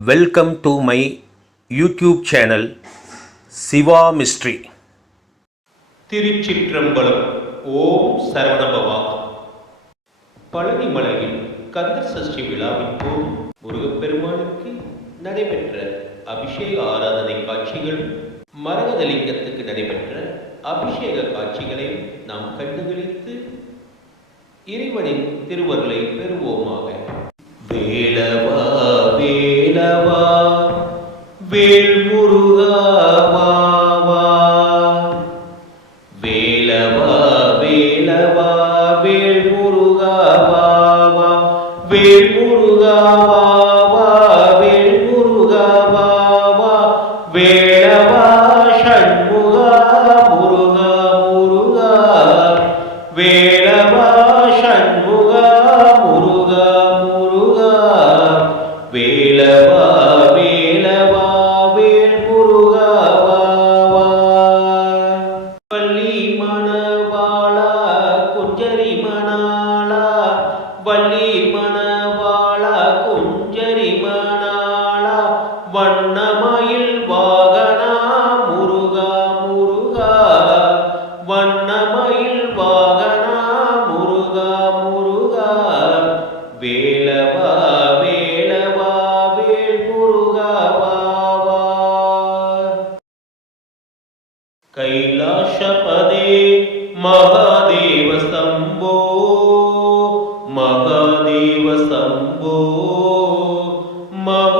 Welcome to my YouTube channel Siva mystery திருச்சிற்றம்பலம் ஓம் சரவணபவா பழனி மலையில் கந்தர் சஷ்டி விழாவின் போது முருகப்பெருமானுக்கு நடைபெற்ற அபிஷேக ஆராதனை காட்சிகள் மரகதலிங்கத்துக்கு நடைபெற்ற அபிஷேக காட்சிகளை நாம் கண்டுகளித்து இறைவனின் திருவர்களை பெறுவோமாக. வேலவ வேல் முருகாவா வேலவா வேலவா வேல் முருகாவா வா. வேல் முருகாவா வேல் முருகா வேலவா ஷண்முகா முருகா முருகா. வேலவா வண்ணமயில் வாகனா முருகா முருகா. வண்ணமயில் வாகனா முருகா முருகா. வேலவா வேலவா வேல் முருகா வாவா கைலாஷபதே மகாதேவ சம்போ மகாதேவ சம்போ மகா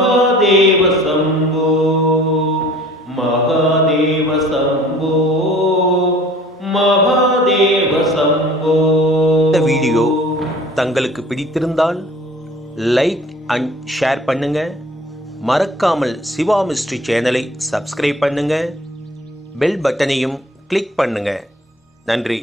மகாதேவ சம்போ மகாதேவ சம்போ. இந்த வீடியோ தங்களுக்கு பிடித்திருந்தால் லைக் அண்ட் ஷேர் பண்ணுங்க. மறக்காமல் சிவா மிஸ்ட்ரி சேனலை சப்ஸ்கிரைப் பண்ணுங்க. பெல் பட்டனையும் கிளிக் பண்ணுங்க. நன்றி.